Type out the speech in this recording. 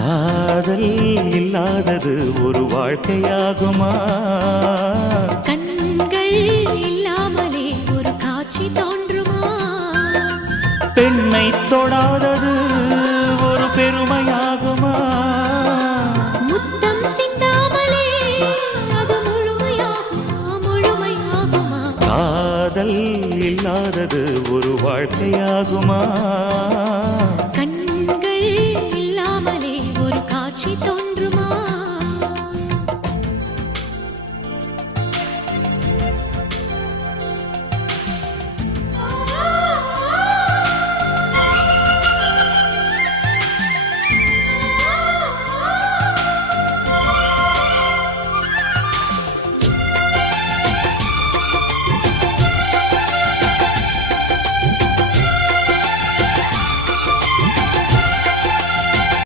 காதல் இல்லாதது ஒரு வாழ்க்கையாகுமா? கண்கள் இல்லாமலே ஒரு காட்சி தோன்றுமா? பெண்ணை தொடாதது ஒரு பெருமையாகுமா? முத்தம் சிந்தாமலே அது முழுமையாகுமா? முழுமையாகுமா? காதல் இல்லாதது ஒரு வாழ்க்கையாகுமா?